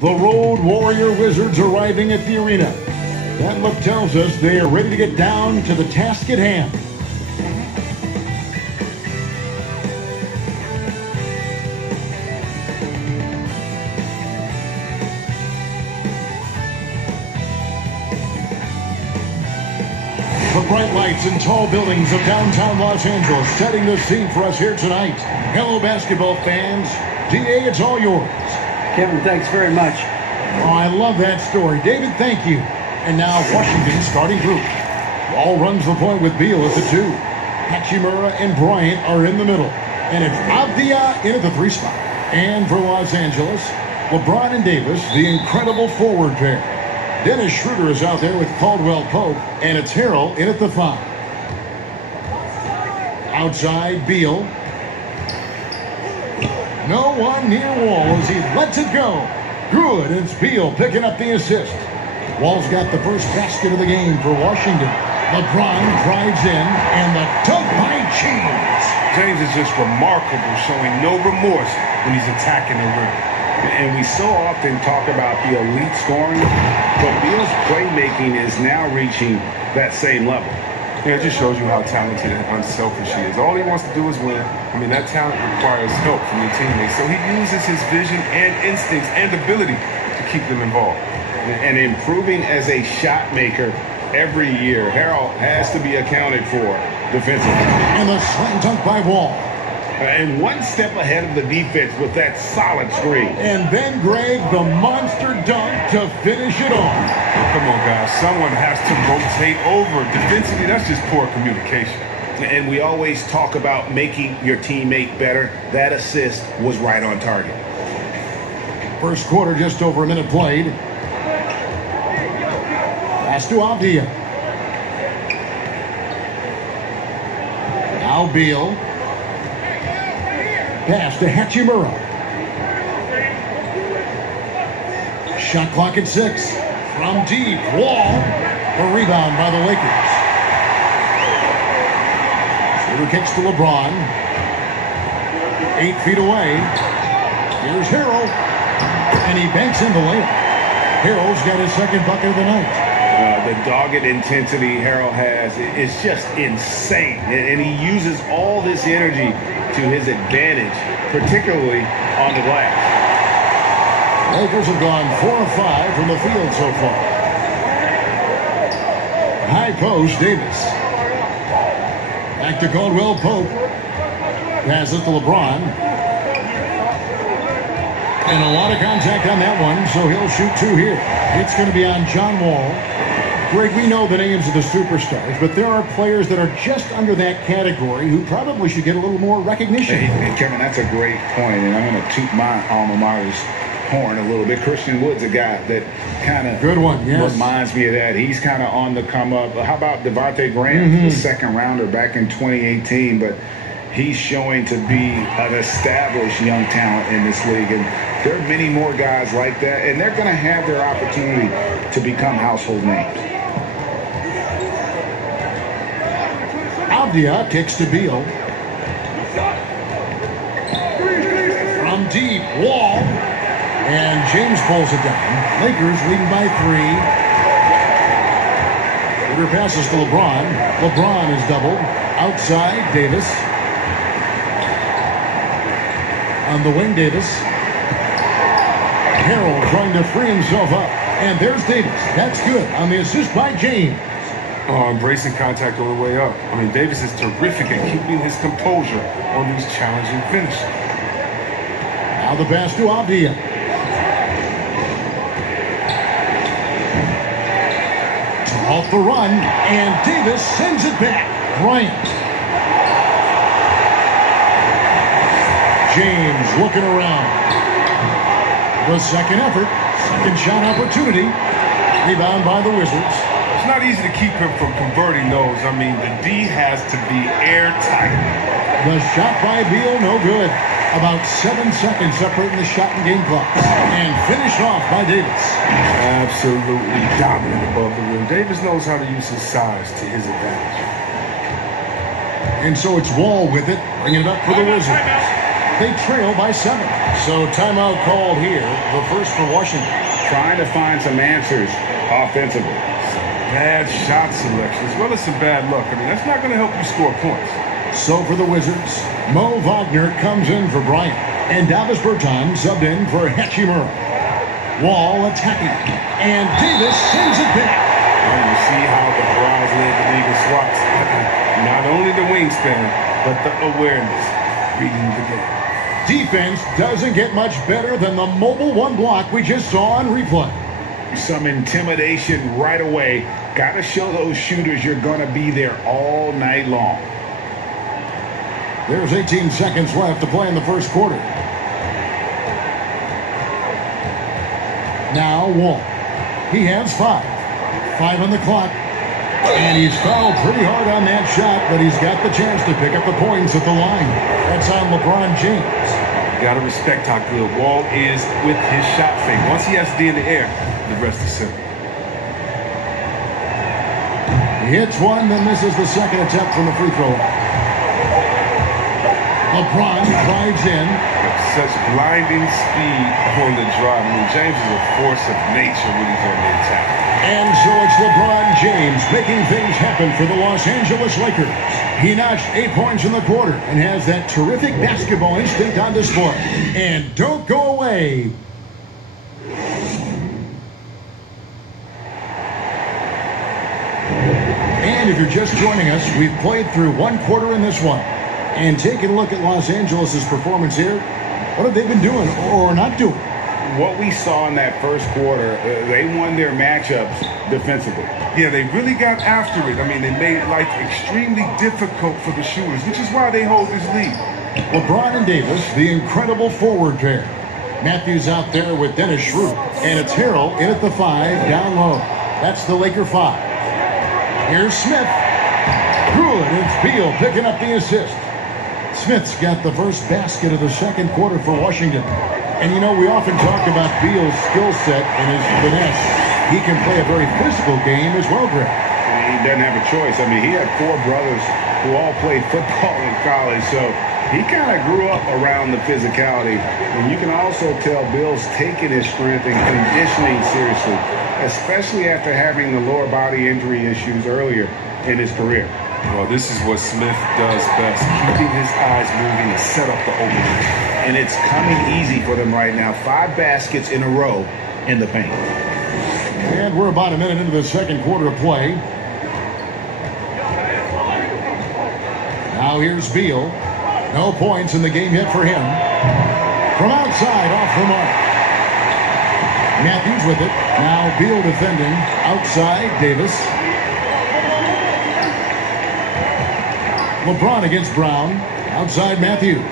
The Road Warrior Wizards arriving at the arena. That look tells us they are ready to get down to the task at hand. The bright lights and tall buildings of downtown Los Angeles setting the scene for us here tonight. Hello, basketball fans. DA, it's all yours. Kevin, thanks very much. Oh, I love that story. David, thank you. And now Washington's starting group. Wall runs the point with Beal at the 2. Hachimura and Bryant are in the middle. And it's Avdia in at the 3 spot. And for Los Angeles, Lebron and Davis, the incredible forward pair. Dennis Schroeder is out there with Caldwell Pope, and it's Harrell in at the 5. Outside, Beal. No one near Wall as he lets it go. Good, it's Beal picking up the assist. Wall's got the first basket of the game for Washington. LeBron drives in, and the dunk by James. James is just remarkable, showing no remorse when he's attacking the rim. And we so often talk about the elite scoring, but Beal's playmaking is now reaching that same level. Yeah, it just shows you how talented and unselfish he is. All he wants to do is win. I mean, that talent requires help from your teammates. So he uses his vision and instincts and ability to keep them involved. And improving as a shot maker every year. Harrell has to be accounted for defensively. And the slam dunk by Wall. And one step ahead of the defense with that solid screen. And then Greg, the monster dunk to finish it off. Come on, guys. Someone has to rotate over. Defensively, that's just poor communication. And we always talk about making your teammate better. That assist was right on target. First quarter, just over a minute played. Pass to Avdia. Now Beal. Pass to Hachimura. Shot clock at 6. From deep. Wall. A rebound by the Lakers. Shooter kicks to LeBron. 8 feet away. Here's Harrell. And he banks in the layup. Harrell's got his second bucket of the night. The dogged intensity Harrell has is just insane. And he uses all this energy to his advantage, particularly on the glass. Lakers have gone 4 of 5 from the field so far. High post, Davis. Back to Caldwell Pope. Passes to LeBron. And a lot of contact on that one, so he'll shoot 2 here. It's going to be on John Wall. Greg, we know the names of the superstars, but there are players that are just under that category who probably should get a little more recognition. Hey, Kevin, that's a great point, and I'm going to toot my alma mater's horn a little bit. Christian Wood's a guy that kind of reminds me of that. He's kind of on the come up. How about Devontae Graham, the second rounder back in 2018, but he's showing to be an established young talent in this league, and there are many more guys like that, and they're going to have their opportunity to become household names. Avdia kicks to Beal. From deep, Wall. And James pulls it down. Lakers leading by 3. Shooter passes to LeBron. LeBron is doubled. Outside, Davis. On the wing, Davis. Harrell trying to free himself up. And there's Davis. That's good on the assist by James. Embracing contact all the way up. I mean, Davis is terrific at keeping his composure on these challenging finishes. Now the pass to Avdia. Off the run, and Davis sends it back. Bryant. James looking around. The second effort. Second shot opportunity. Rebound by the Wizards. It's not easy to keep him from converting those. I mean, the D has to be airtight. The shot by Beal, no good. About 7 seconds separating the shot and game clock. And finished off by Davis. Absolutely dominant above the rim. Davis knows how to use his size to his advantage. And so it's Wall with it, bringing it up for the Wizards. They trail by 7. So timeout called here, the first for Washington. Trying to find some answers offensively. Bad shot selection, as well as some bad luck. I mean, that's not going to help you score points. So for the Wizards, Mo Wagner comes in for Bryant. And Davis Bertans subbed in for Hachimura. Wall attacking. And Davis sends it back. And you see how the Browns led the league in swats. Not only the wingspan, but the awareness, reading the game. Defense doesn't get much better than the mobile one block we just saw on replay. Some intimidation right away. Got to show those shooters you're going to be there all night long. There's 18 seconds left to play in the first quarter. Now Wall. He has 5. 5 on the clock. And he's fouled pretty hard on that shot, but he's got the chance to pick up the points at the line. That's on LeBron James. You got to respect how good Wall is with his shot fake. Once he has to be in the air, the rest is simple. He hits one, then misses the second attempt from the free throw line. LeBron drives in. Such blinding speed on the drive. I mean, James is a force of nature when he's on the attack. And so it's LeBron James making things happen for the Los Angeles Lakers. He notched 8 points in the quarter and has that terrific basketball instinct on display. And don't go away. And if you're just joining us, we've played through one quarter in this one. And taking a look at Los Angeles' performance here, what have they been doing or not doing? What we saw in that first quarter, they won their matchups defensively. Yeah, they really got after it. I mean, they made life extremely difficult for the shooters, which is why they hold this lead. LeBron and Davis, the incredible forward pair. Matthews out there with Dennis Schroeder. And it's Harrell in at the 5, down low. That's the Laker 5. Here's Smith. Good. It's Beal picking up the assist. Smith's got the first basket of the second quarter for Washington. And you know, we often talk about Beal's skill set and his finesse. He can play a very physical game as well, Greg. He doesn't have a choice. I mean, he had 4 brothers who all played football in college, so he kind of grew up around the physicality. And you can also tell Bill's taking his strength and conditioning seriously, especially after having the lower body injury issues earlier in his career. Well, this is what Smith does best, keeping his eyes moving and set up the opening. And it's coming easy for them right now. 5 baskets in a row in the paint. And we're about a minute into the second quarter of play. Now here's Beal. No points in the game yet for him. From outside, off the mark. Matthews with it. Now Beal defending. Outside, Davis. LeBron against Brown. Outside Matthews.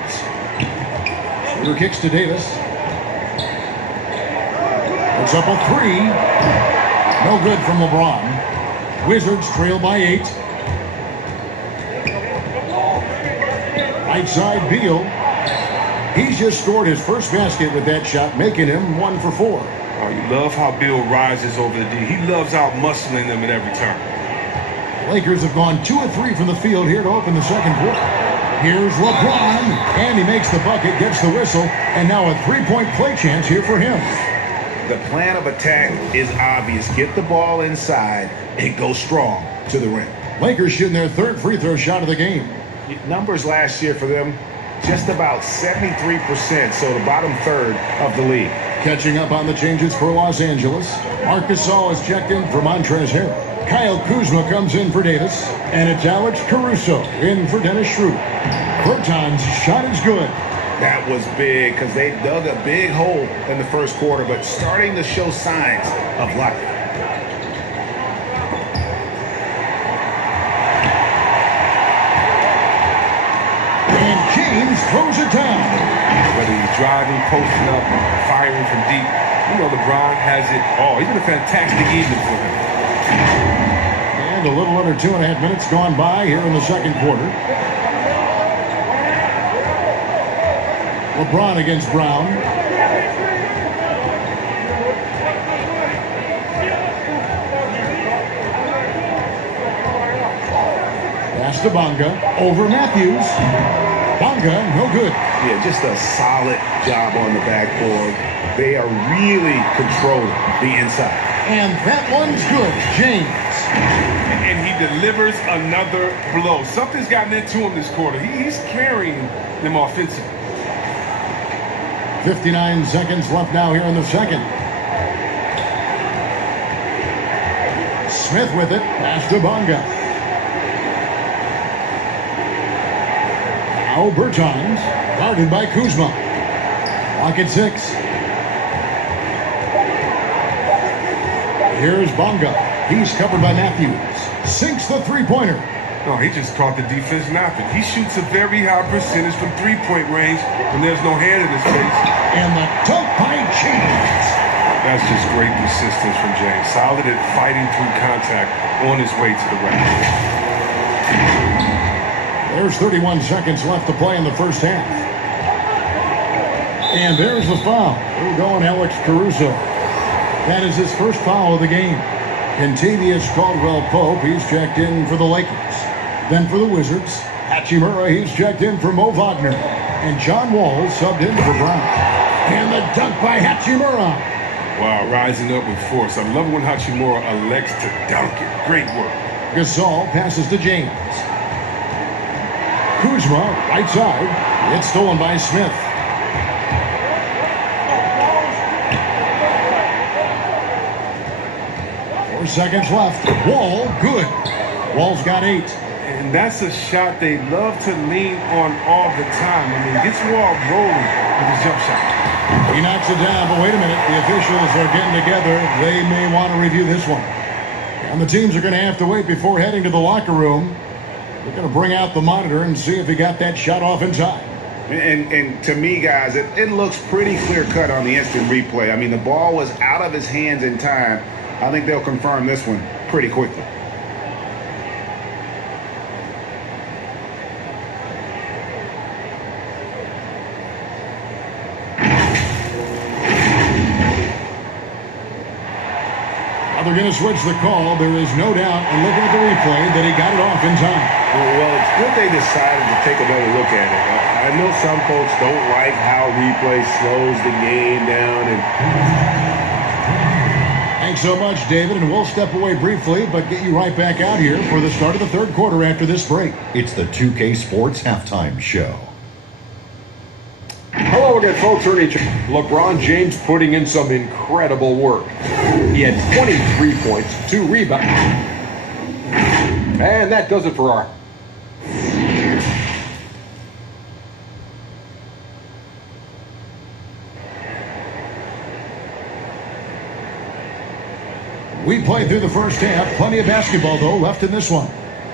Shooter kicks to Davis. It's up a 3. No good from LeBron. Wizards trail by 8. Right side Beal. He's just scored his first basket with that shot, making him 1 for 4. Oh, you love how Beal rises over the D. He loves out-muscling them at every turn. Lakers have gone 2 of 3 from the field here to open the second quarter. Here's LeBron, and he makes the bucket, gets the whistle, and now a 3-point play chance here for him. The plan of attack is obvious. Get the ball inside and go strong to the rim. Lakers shooting their 3rd free throw shot of the game. Numbers last year for them, just about 73%, so the bottom third of the league. Catching up on the changes for Los Angeles. Marc Gasol is checked in for Montrezl Harrell. Kyle Kuzma comes in for Davis. And it's Alex Caruso in for Dennis Schroeder. Bertans' shot is good. That was big because they dug a big hole in the first quarter, but starting to show signs of life. And James throws it down. Whether he's driving, posting up, firing from deep, you know LeBron has it all. He's been a fantastic evening for him. And a little under 2.5 minutes gone by here in the second quarter. LeBron against Brown. Pass to Bonga. Over Matthews. Bonga, no good. Yeah, just a solid job on the backboard. They are really controlling the inside. And that one's good, James. And he delivers another blow. Something's gotten into him this quarter. He's carrying them offensively. 59 seconds left now here in the second. Smith with it. Pass to Bonga. Now Bertans. Guarded by Kuzma. Clock at 6. Here's Bonga. He's covered by Matthews. Sinks the three-pointer. No, he just caught the defense napping. He shoots a very high percentage from three-point range when there's no hand in his face. And the dunk by James. That's just great persistence from James. Solid at fighting through contact on his way to the rack. There's 31 seconds left to play in the first half. And there's the foul. We're going Alex Caruso. That is his first foul of the game. Kentavious Caldwell-Pope, he's checked in for the Lakers. Then for the Wizards, Hachimura, he's checked in for Mo Wagner. And John Wall subbed in for Brown. And the dunk by Hachimura. Wow, rising up with force. I love when Hachimura elects to dunk it. Great work. Gasol passes to James. Kuzma, right side. It's stolen by Smith. Seconds left. Wall, good. Wall's got 8. And that's a shot they love to lean on all the time. I mean, gets Wall rolling with his jump shot. He knocks it down, but wait a minute. The officials are getting together. They may want to review this one. And the teams are going to have to wait before heading to the locker room. They're going to bring out the monitor and see if he got that shot off in time. And to me, guys, it looks pretty clear-cut on the instant replay. I mean, the ball was out of his hands in time. I think they'll confirm this one pretty quickly. Now they're going to switch the call. There is no doubt, and looking at the replay, that he got it off in time. Well, it's good they decided to take another look at it. I know some folks don't like how replay slows the game down and... Thanks so much, David, and we'll step away briefly, but get you right back out here for the start of the third quarter after this break. It's the 2K Sports Halftime Show. Hello again, folks. LeBron James putting in some incredible work. He had 23 points, 2 rebounds. And that does it for our... We played through the first half. Plenty of basketball, though, left in this one.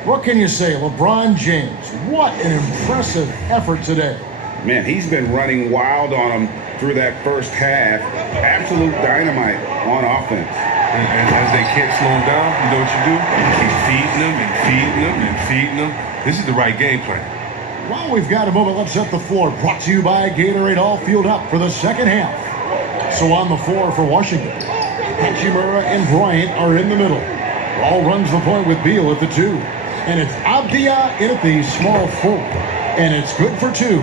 What can you say? LeBron James, what an impressive effort today. Man, he's been running wild on them through that first half. Absolute dynamite on offense. And as they can't slow him down, you know what you do? You keep feeding them and feeding them and feeding them. This is the right game plan. While we've got a moment, let's set the floor. Brought to you by Gatorade, all fueled up for the second half. So on the floor for Washington, Hachimura and Bryant are in the middle. Wall runs the point with Beal at the 2. And it's Abdia in at the small 4. And it's good for 2.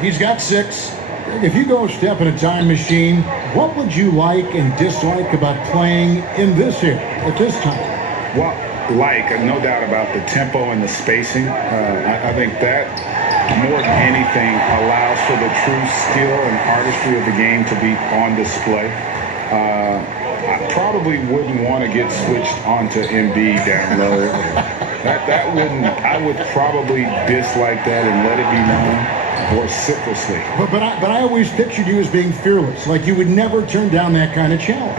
He's got 6. If you go step in a time machine, what would you like and dislike about playing in this here at this time? Well, no doubt about the tempo and the spacing. I think that more than anything allows for the true skill and artistry of the game to be on display. I probably wouldn't want to get switched onto Embiid down low. That wouldn't. I would probably dislike that and let it be known vociferously. But I always pictured you as being fearless, like you would never turn down that kind of challenge.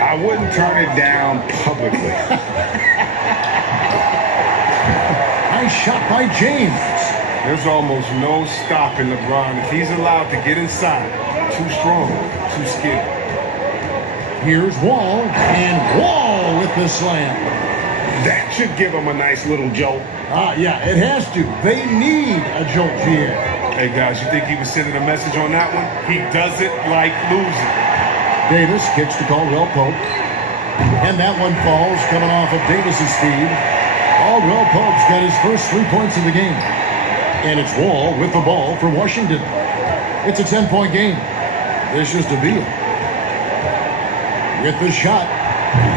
I wouldn't turn it down publicly. Nice shot by James. There's almost no stopping LeBron. If he's allowed to get inside, too strong, too skilled. Here's Wall, and Wall with the slam. That should give him a nice little jolt. Yeah, it has to. They need a jolt here. Hey, guys, you think he was sending a message on that one? He doesn't like losing. Davis kicks to Caldwell-Pope. And that one falls, coming off of Davis's feed. Caldwell-Pope's got his first 3 points of the game. And it's Wall with the ball for Washington. It's a 10-point game. This is to Beal. With the shot.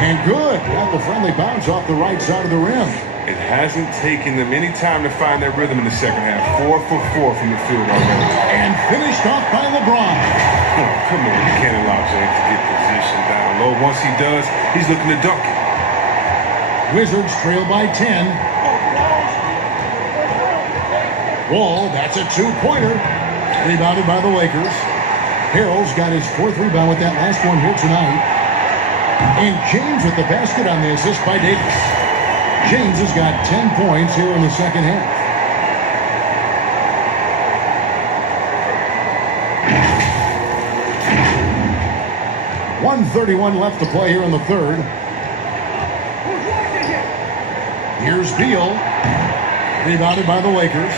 And good. Got the friendly bounce off the right side of the rim. It hasn't taken them any time to find their rhythm in the second half. 4 for 4 from the field already. And finished off by LeBron. Oh, come on, you can't allow James to get positioned down low. Once he does, he's looking to dunk it. Wizards trail by 10. Wall, that's a two-pointer. Rebounded by the Lakers. Harrell's got his 4th rebound with that last one here tonight. And James with the basket on the assist by Davis. James has got 10 points here in the second half. .131 left to play here in the third. Here's Beal. Rebounded by the Lakers.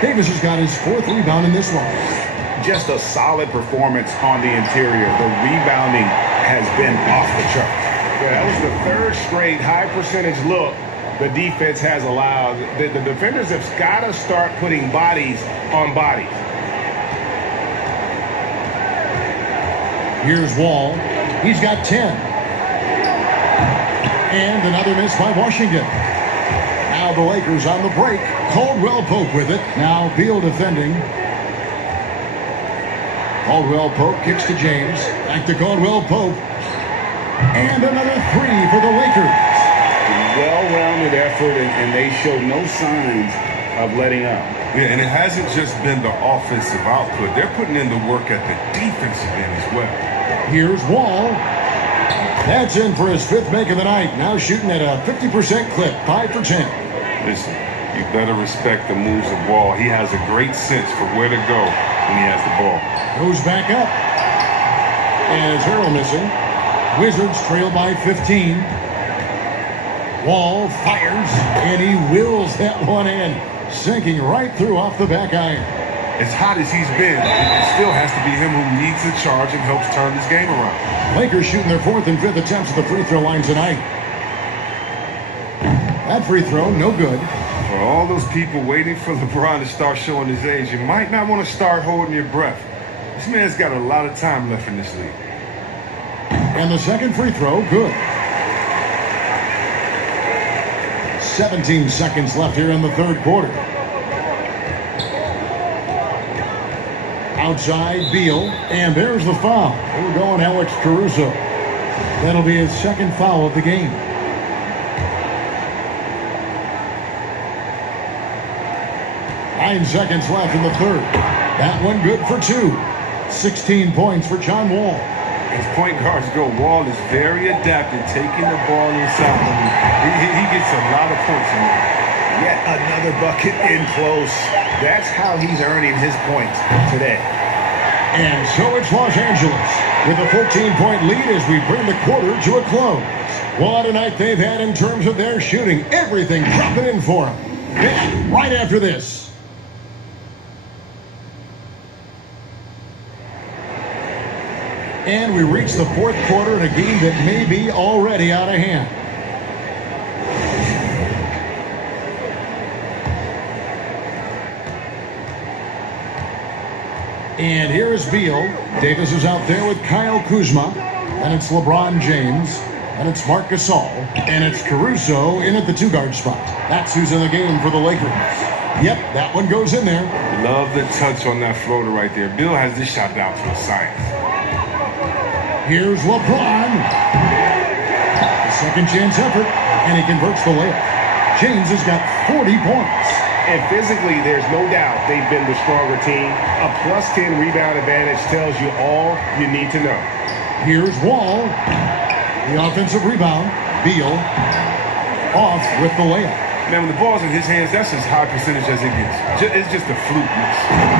Davis has got his 4th rebound in this one. Just a solid performance on the interior. The rebounding has been off the chart. That was the 3rd straight high percentage look the defense has allowed. The defenders have got to start putting bodies on bodies. Here's Wall. He's got 10. And another miss by Washington. Now the Lakers on the break. Caldwell Pope with it. Now Beal defending. Caldwell Pope kicks to James. Back to Caldwell Pope. And another 3 for the Lakers. Well-rounded effort, and they show no signs of letting up. Yeah, and it hasn't just been the offensive output. They're putting in the work at the defensive end as well. Here's Wall. That's in for his 5th make of the night. Now shooting at a 50% clip. 5 for 10. Listen, you better respect the moves of Wall. He has a great sense for where to go when he has the ball. Goes back up. As Harrell missing. Wizards trail by 15. Wall fires, and he wills that one in, sinking right through off the back iron. As hot as he's been, it still has to be him who leads the charge and helps turn this game around. Lakers shooting their 4th and 5th attempts at the free throw line tonight. That free throw, no good. For all those people waiting for LeBron to start showing his age, you might not want to start holding your breath. This man's got a lot of time left in this league. And the second free throw, good. 17 seconds left here in the third quarter. Outside, Beal, and there's the foul. We're going Alex Caruso. That'll be his 2nd foul of the game. Nine seconds left in the third. That one good for 2. 16 points for John Wall. As point guards go, Wall is very adapted, taking the ball inside. He gets a lot of points in there. Yet another bucket in close. That's how he's earning his points today. And so it's Los Angeles with a 14-point lead as we bring the quarter to a close. What a night they've had in terms of their shooting. Everything dropping in for them. Back right after this. And we reach the 4th quarter in a game that may be already out of hand. And here's Beal. Davis is out there with Kyle Kuzma. And it's LeBron James. And it's Marc Gasol. And it's Caruso in at the 2-guard spot. That's who's in the game for the Lakers. Yep, that one goes in there. Love the touch on that floater right there. Beal has this shot down to a science. Here's LeBron. A second chance effort, and he converts the layup. James has got 40 points. And physically, there's no doubt they've been the stronger team. A +10 rebound advantage tells you all you need to know. Here's Wall. The offensive rebound. Beal off with the layup. Man, when the ball's in his hands, that's as high percentage as it gets. It's just a fluke miss.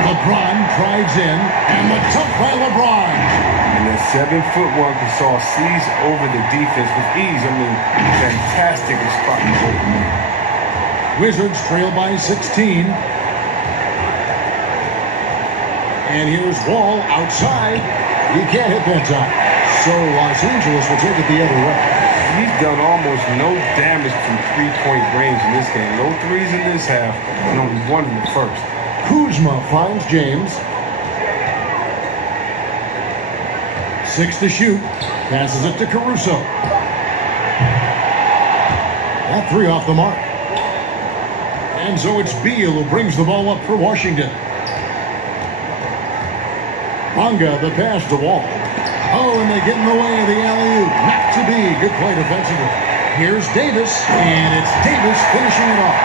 LeBron drives in, and the dunk by LeBron. And that 7'1" Gasol sees over the defense with ease. I mean, fantastic spot. Wizards trail by 16. And here's Wall outside. He can't hit that time. So Los Angeles will take it the other way. He's done almost no damage from three-point range in this game. No threes in this half, and only one in the first. Kuzma finds James. 6 to shoot. Passes it to Caruso. That three off the mark. And so it's Beal who brings the ball up for Washington. Bonga, the pass to Wall. Oh, and they get in the way of the alley-oop. Not to be. Good play defensively. Here's Davis, and it's Davis finishing it off.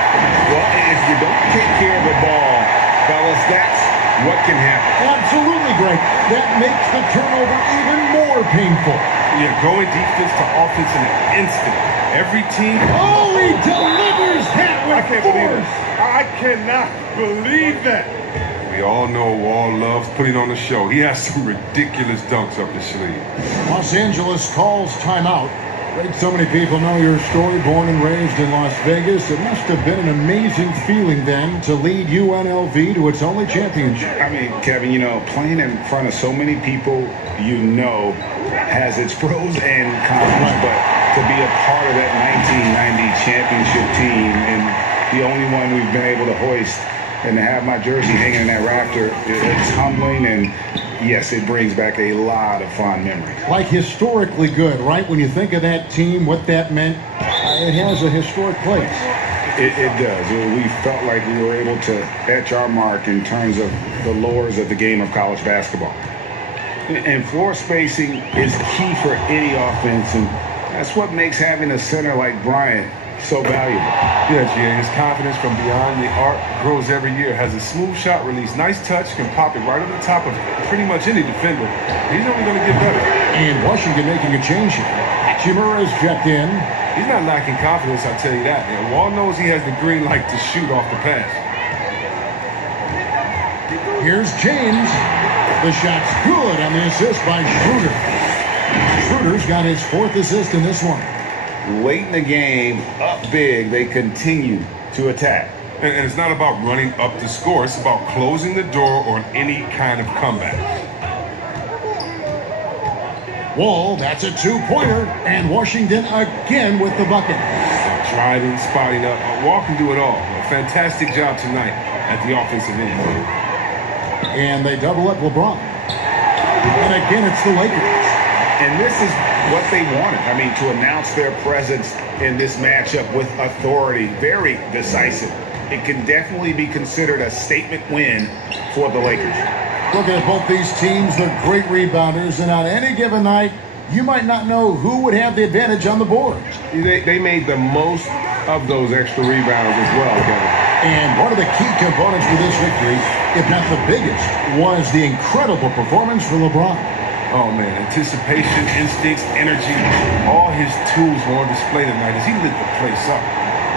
Well, if you don't take care of the ball, fellas, that's what can happen. Absolutely, Greg. That makes the turnover even more painful. Yeah, going defense to offense in an instant. Every team... Oh, he delivers that with force. I cannot believe that. We all know Wall loves putting on a show. He has some ridiculous dunks up his sleeve. Los Angeles calls timeout. Greg, so many people know your story, born and raised in Las Vegas. It must have been an amazing feeling then to lead UNLV to its only championship. I mean, Kevin, you know, playing in front of so many people you know has its pros and cons, but to be a part of that 1990 championship team and the only one we've been able to hoist and to have my jersey hanging in that rafter, it's humbling, and yes, it brings back a lot of fond memories. Like historically good, right? When you think of that team, what that meant, it has a historic place. It does. We felt like we were able to etch our mark in terms of the lures of the game of college basketball. And floor spacing is key for any offense, and that's what makes having a center like Bryant so valuable. Yeah, G.A., his confidence from beyond the arc grows every year. Has a smooth shot release, nice touch, can pop it right over the top of pretty much any defender. He's only going to get better. And Washington making a change here. Hachimura is checked in. He's not lacking confidence, I'll tell you that. And Wall knows he has the green light to shoot off the pass. Here's James. The shot's good on the assist by Schroeder. Schroeder's got his 4th assist in this one. Late in the game, up big, they continue to attack. And it's not about running up the score. It's about closing the door on any kind of comeback. Wall, that's a 2-pointer. And Washington again with the bucket. Driving, spotting up. Wall can do it all. A fantastic job tonight at the offensive end. And they double up LeBron. And again, it's the Lakers. And this is what they wanted. I mean, to announce their presence in this matchup with authority, very decisive. It can definitely be considered a statement win for the Lakers. Looking at both these teams, they're great rebounders, and on any given night, you might not know who would have the advantage on the boards. They made the most of those extra rebounds as well, Kevin. And one of the key components for this victory, if not the biggest, was the incredible performance for LeBron. Oh, man, anticipation, instincts, energy, all his tools were on display tonight as he lit the place up.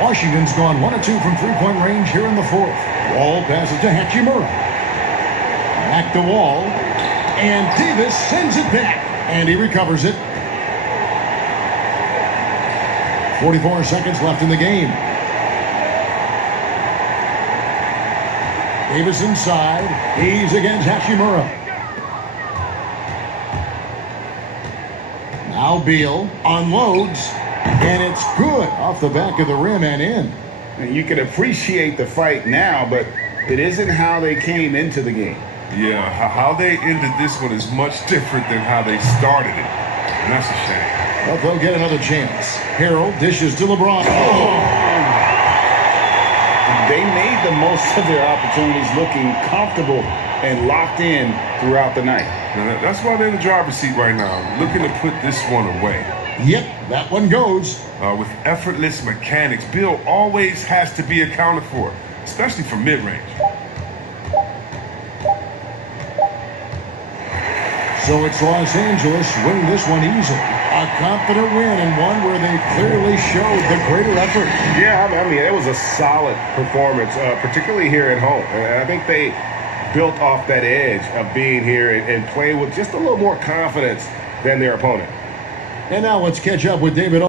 Washington's gone 1 of 2 from three-point range here in the 4th. Wall passes to Hachimura. Back to Wall. And Davis sends it back. And he recovers it. 44 seconds left in the game. Davis inside. He's against Hachimura. Now Beal unloads, and it's good off the back of the rim and in. And you can appreciate the fight now, but it isn't how they came into the game. Yeah, how they ended this one is much different than how they started it. And that's a shame. Well, they'll get another chance. Harrell dishes to LeBron. Oh. They made the most of their opportunities, looking comfortable and locked in throughout the night. Now, that's why they're in the driver's seat right now, looking to put this one away. Yep, that one goes. With effortless mechanics, Bill always has to be accounted for, especially from mid-range. So it's Los Angeles winning this one easily. A confident win, and one where they clearly showed the greater effort. Yeah, I mean, it was a solid performance, particularly here at home. I think they built off that edge of being here and playing with just a little more confidence than their opponent. And now let's catch up with David